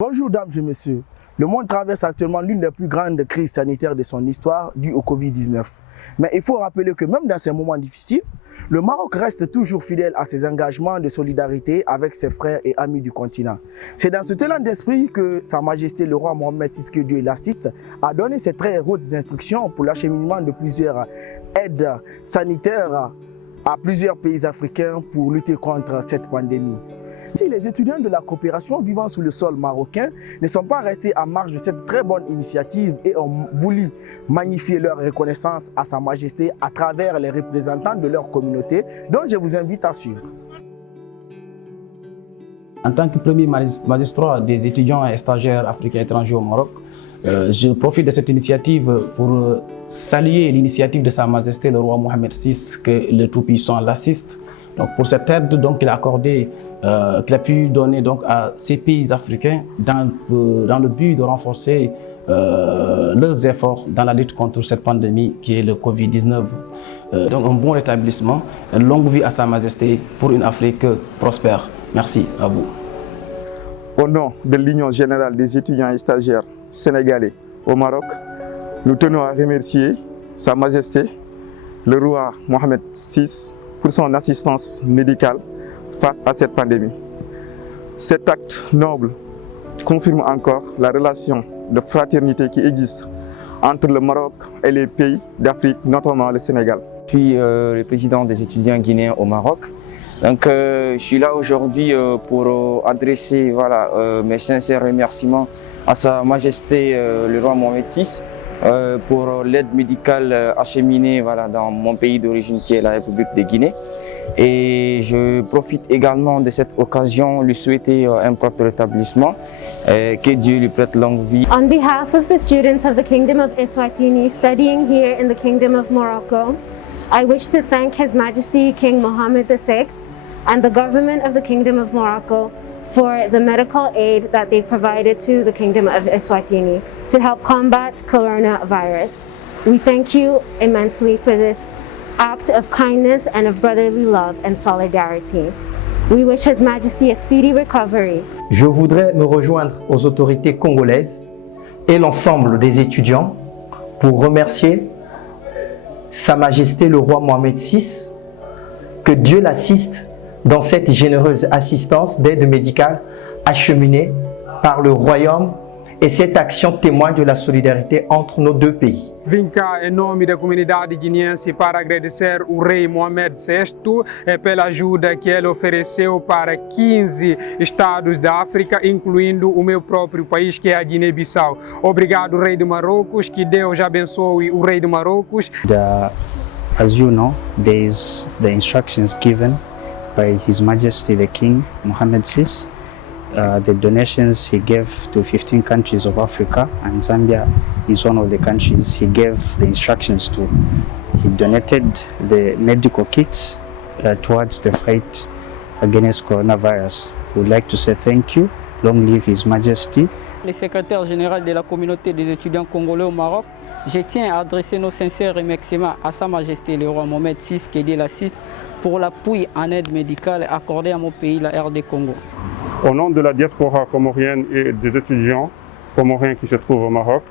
Bonjour dames et messieurs, le monde traverse actuellement l'une des plus grandes crises sanitaires de son histoire due au Covid-19. Mais il faut rappeler que même dans ces moments difficiles, le Maroc reste toujours fidèle à ses engagements de solidarité avec ses frères et amis du continent. C'est dans ce élan d'esprit que Sa Majesté le roi Mohamed VI, que Dieu l'assiste, a donné ses très hautes instructions pour l'acheminement de plusieurs aides sanitaires à plusieurs pays africains pour lutter contre cette pandémie. Si les étudiants de la coopération vivant sous le sol marocain ne sont pas restés en marge de cette très bonne initiative et ont voulu magnifier leur reconnaissance à Sa Majesté à travers les représentants de leur communauté, dont je vous invite à suivre. En tant que premier magistrat des étudiants et stagiaires africains étrangers au Maroc, je profite de cette initiative pour saluer l'initiative de Sa Majesté le roi Mohamed VI, que le Tout-Puissant l'assiste. Donc pour cette aide qu'il a accordée, qu'il a pu donner donc à ces pays africains dans le but de renforcer leurs efforts dans la lutte contre cette pandémie qui est le Covid-19. Donc un bon rétablissement, une longue vie à Sa Majesté pour une Afrique prospère. Merci à vous. Au nom de l'Union générale des étudiants et stagiaires sénégalais au Maroc, nous tenons à remercier Sa Majesté le roi Mohamed VI pour son assistance médicale face à cette pandémie. Cet acte noble confirme encore la relation de fraternité qui existe entre le Maroc et les pays d'Afrique, notamment le Sénégal. Je suis le président des étudiants guinéens au Maroc. Donc, je suis là aujourd'hui pour adresser mes sincères remerciements à Sa Majesté le roi Mohamed VI pour l'aide médicale acheminée dans mon pays d'origine qui est la République de Guinée. Et je profite également de cette occasion de lui souhaiter un propre rétablissement, que Dieu lui prête longue vie. On behalf of the students of the Kingdom of Eswatini studying here in the Kingdom of Morocco, I wish to thank His Majesty King Mohammed VI and the government of the Kingdom of Morocco for the medical aid that they've provided to the Kingdom of Eswatini to help combat coronavirus. We thank you immensely for this act of kindness and of brotherly love and solidarity. We wish His Majesty a speedy recovery. Je voudrais me rejoindre aux autorités congolaises et l'ensemble des étudiants pour remercier Sa Majesté le roi Mohamed VI, que Dieu l'assiste dans cette généreuse assistance d'aide médicale acheminée par le royaume, et cette action témoigne de la solidarité entre nos deux pays. Vim cá em nome da comunidade guineense para agradecer o rei Mohamed VI pela ajuda que ele ofereceu para 15 estados da África, incluindo o meu próprio país, que é a Guiné-Bissau. Obrigado, rei de Marrocos, que Deus abençoe o rei de Marrocos. As you know, there is the instructions given by His Majesty the King Mohamed VI. The donations he gave to 15 countries of Africa, and Zambia is one of the countries he gave the instructions to. He donated the medical kits towards the fight against coronavirus. We would like to say thank you. Long live His Majesty. Le secrétaire général de la communauté des étudiants congolais au Maroc, je tiens à adresser nos sincères remerciements à Sa Majesté le roi Mohamed VI, qui Dieu l'assiste, pour l'appui en aide médicale accordé à mon pays, la RD Congo. Au nom de la diaspora comorienne et des étudiants comoriens qui se trouvent au Maroc,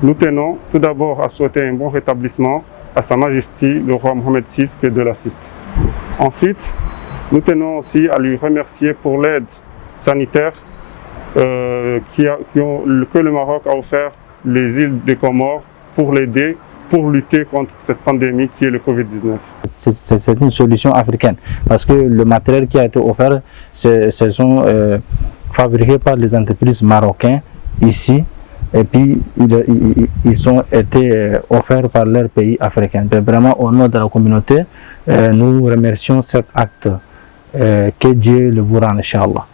nous tenons tout d'abord à souhaiter un bon rétablissement à Sa Majesté le roi Mohamed VI, que Dieu l'assiste. Ensuite, nous tenons aussi à lui remercier pour l'aide sanitaire que le Maroc a offert les îles des Comores pour l'aider pour lutter contre cette pandémie qui est le Covid-19. C'est une solution africaine parce que le matériel qui a été offert, ce sont fabriqués par les entreprises marocaines ici, et puis ils ont été offerts par leur pays africain. Mais vraiment, au nom de la communauté, nous remercions cet acte. Que Dieu le vous rende, Inch'Allah.